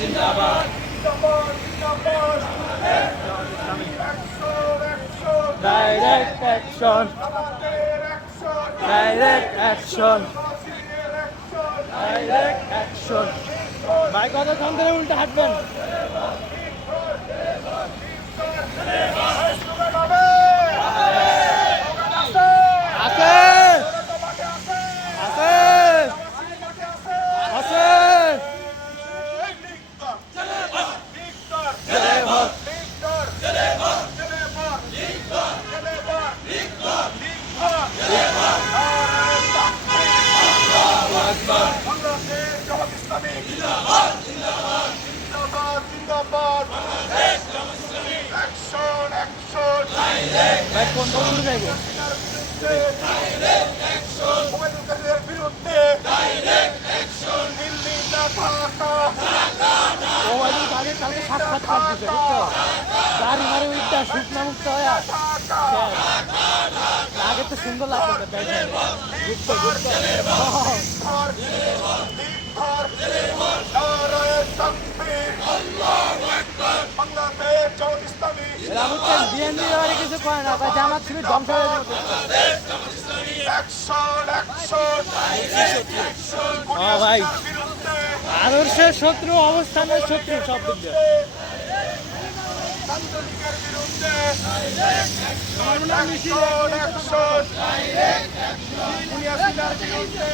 জিন্দাবাদ। Direct action direct action direct action ভাই কথা থামতে উল্টা হাঁটবেন? ভাই কোন কোন যাইবো ও আগে কালকে কালকে সাক্ষাৎকার দিছে বুঝছ? গাড়ি মারে উইটা শুকনা মুক্ত হয়া। আগে তো সুন্দর লাগতো ব্যাগ ঘুরতে ঘুরতে কিছু করে না তাই জামাত শিবির ধ্বংস হয়ে যাবে। অ্যাকশন অ্যাকশন ভাই বিরুদ্ধে আদর্শের শত্রু অবস্থানের শত্রু সব দিক বিরুদ্ধে